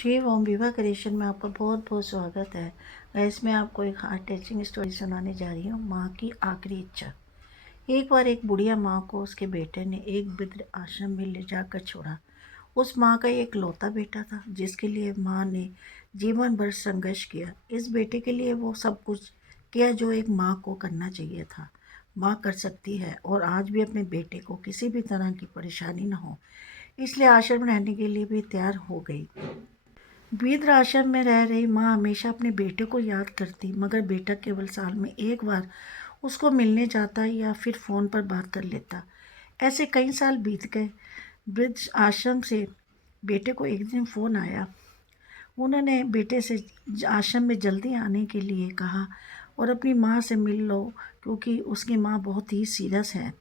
जी ओम विवाह क्रिएशन में आपका बहुत बहुत स्वागत है। गाइस मैं आपको एक हार्ट टचिंग स्टोरी सुनाने जा रही हूँ, माँ की आखिरी इच्छा। एक बार एक बुढ़िया माँ को उसके बेटे ने एक वृद्ध आश्रम में ले जाकर छोड़ा। उस माँ का एक लौता बेटा था जिसके लिए माँ ने जीवन भर संघर्ष किया। इस बेटे के लिए वो सब कुछ किया जो एक माँ को करना चाहिए था, माँ कर सकती है, और आज भी अपने बेटे को किसी भी तरह की परेशानी न हो, इसलिए आश्रम रहने के लिए भी तैयार हो गई। वृद्ध आश्रम में रह रही माँ हमेशा अपने बेटे को याद करती, मगर बेटा केवल साल में एक बार उसको मिलने जाता या फिर फ़ोन पर बात कर लेता। ऐसे कई साल बीत गए। वृद्ध आश्रम से बेटे को एक दिन फ़ोन आया। उन्होंने बेटे से आश्रम में जल्दी आने के लिए कहा और अपनी माँ से मिल लो, क्योंकि उसकी माँ बहुत ही सीरियस है।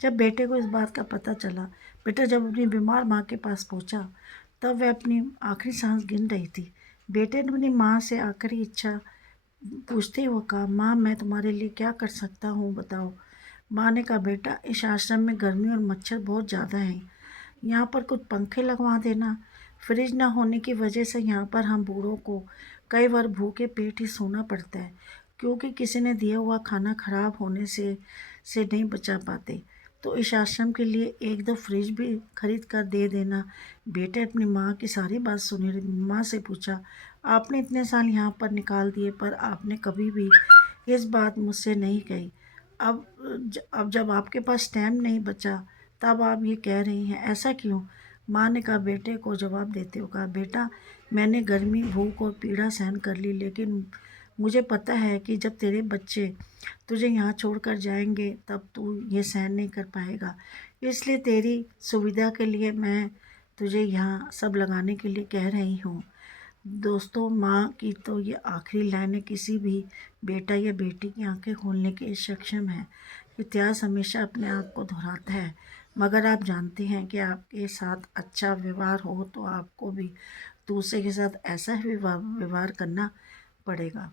जब बेटे को इस बात का पता चला, बेटा जब अपनी बीमार माँ के पास पहुँचा, तब वह अपनी आखिरी सांस गिन रही थी। बेटे ने अपनी माँ से आखिरी इच्छा पूछते हुए कहा, माँ मैं तुम्हारे लिए क्या कर सकता हूँ, बताओ। माँ ने कहा, बेटा इस आश्रम में गर्मी और मच्छर बहुत ज़्यादा हैं, यहाँ पर कुछ पंखे लगवा देना। फ्रिज ना होने की वजह से यहाँ पर हम बूढ़ों को कई बार भूखे पेट ही सोना पड़ता है, क्योंकि किसी ने दिया हुआ खाना खराब होने से नहीं बचा पाते। तो इस आश्रम के लिए एक दो फ्रिज भी खरीद कर दे देना। बेटे अपनी माँ की सारी बात सुनी। माँ से पूछा, आपने इतने साल यहाँ पर निकाल दिए, पर आपने कभी भी इस बात मुझसे नहीं कही। अब जब आपके पास टाइम नहीं बचा, तब आप ये कह रही हैं, ऐसा क्यों? माँ ने कहा, बेटे को जवाब देते हुए कहा, बेटा मैंने गर्मी, भूख और पीड़ा सहन कर ली, लेकिन मुझे पता है कि जब तेरे बच्चे तुझे यहाँ छोड़कर जाएंगे तब तू ये सहन नहीं कर पाएगा। इसलिए तेरी सुविधा के लिए मैं तुझे यहाँ सब लगाने के लिए कह रही हूँ। दोस्तों, माँ की तो ये आखिरी लाइनें किसी भी बेटा या बेटी की आंखें खोलने के सक्षम है। इतिहास हमेशा अपने आप को दोहराता है, मगर आप जानते हैं कि आपके साथ अच्छा व्यवहार हो तो आपको भी दूसरे के साथ ऐसा ही व्यवहार करना पड़ेगा।